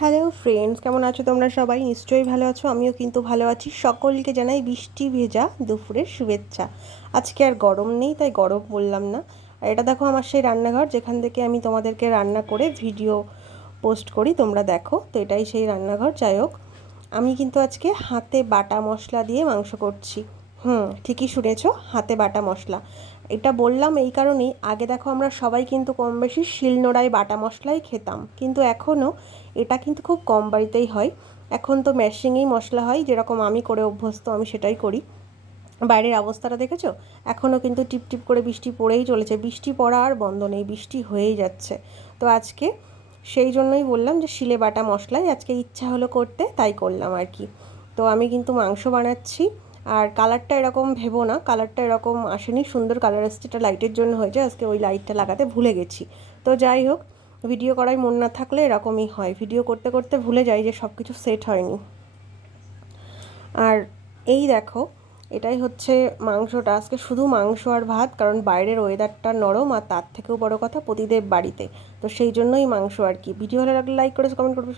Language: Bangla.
হ্যালো ফ্রেন্ডস, কেমন আছো তোমরা? সবাই নিশ্চয়ই ভালো আছো। আমিও কিন্তু ভালো আছি। সকলকে জানাই বৃষ্টি ভেজা দুপুরের শুভেচ্ছা। আজকে আর গরম নেই, তাই গরম বললাম না। আর এটা দেখো আমার সেই রান্নাঘর, যেখান থেকে আমি তোমাদেরকে রান্না করে ভিডিও পোস্ট করি, তোমরা দেখো। তো এটাই সেই রান্নাঘর। যাই হোক, আমি কিন্তু আজকে হাতে বাটা মশলা দিয়ে মাংস করছি। ঠিকই শুনেছো, হাতে বাটা মশলা। এটা বললাম এই কারণেই, আগে দেখো আমরা সবাই কিন্তু কম বেশি শিলনোড়ায় বাটা মশলাই খেতাম, কিন্তু এখনও এটা কিন্তু খুব কম বাড়িতেই হয়। এখন তো মেশিনেই মশলা হয়, যেরকম আমি করে অভ্যস্ত, আমি সেটাই করি। বাইরের অবস্থাটা দেখেছো? এখনও কিন্তু টিপ টিপ করে বৃষ্টি পড়েই চলেছে। বৃষ্টি পড়া আর বন্ধ নেই, বৃষ্টি হয়েই যাচ্ছে। তো আজকে সেই জন্যই বললাম যে শিলে বাটা মশলাই আজকে ইচ্ছা হলো করতে, তাই করলাম আর কি। তো আমি কিন্তু মাংস বানাচ্ছি। আর কালারটা এরকম ভেবো না, কালারটা এরকম আসেনি। সুন্দর কালার আসছে, এটা লাইটের জন্য হয়েছে। আজকে ওই লাইটটা লাগাতে ভুলে গেছি। তো যাই হোক, ভিডিও করার মন না থাকলে এরকমই হয়, ভিডিও করতে করতে ভুলে যাই যে সব কিছু সেট হয়নি। আর এই দেখো, এটাই হচ্ছে মাংসটা। আজকে শুধু মাংস আর ভাত, কারণ বাইরের ওয়েদারটা নরম, আর তার থেকেও বড় কথা প্রদীপ বাড়িতে। তো সেই জন্যই মাংস আর কি। ভিডিও ভালো লাগলে লাইক করে কমেন্ট করবে।